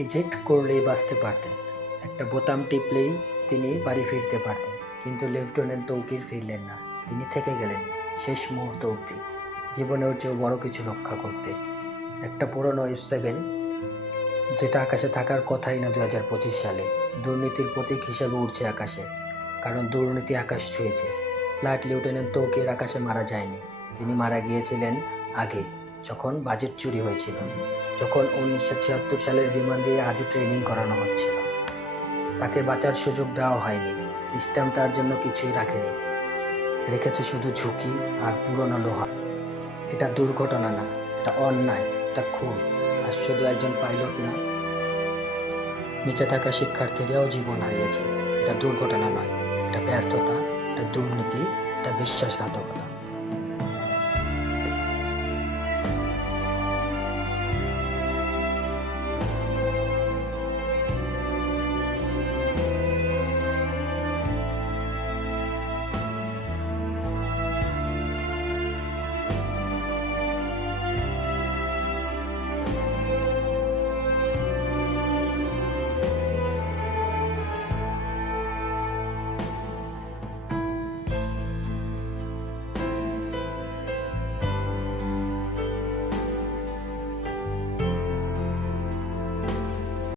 Eject করলেই বাঁচতে পারতেন। একটা বোতাম টিপলেই তিনি বাড়ি ফিরতে পারতেন। কিন্তু লেফটেন্যান্ট তৌকির ফিরলেন না। তিনি থেকে গেলেন শেষ মুহূর্ত অবধি, জীবনের চেয়েও বড় কিছু রক্ষা করতে। একটা পুরনো F7, যেটা আকাশে থাকার কথাই না 2025 সালে, দুর্নীতির প্রতীক হিসেবে উঠছে আকাশে। কারণ দুর্নীতি আকাশ ছুঁয়েছে। ফ্লাইট লেফটেন্যান্ট তৌকির আকাশে মারা যায়নি। তিনি মারা গিয়েছিলেন আগে, যখন বাজেট চুরি হয়েছিল, যখন 1976 সালের বিমান দিয়ে আজও ট্রেনিং করানো হচ্ছিল। তাকে বাঁচার সুযোগ দেওয়া হয়নি। সিস্টেম তার জন্য কিছুই রাখেনি, রেখেছে শুধু ঝুঁকি আর পুরনো লোহা। এটা দুর্ঘটনা না, এটা অন্যায়, এটা খুন। আর শুধু একজন পাইলট না, নিচে থাকা শিক্ষার্থীরাও জীবন হারিয়েছে। এটা দুর্ঘটনা নয়, এটা ব্যর্থতা, এটা দুর্নীতি, এটা বিশ্বাসঘাতকতা।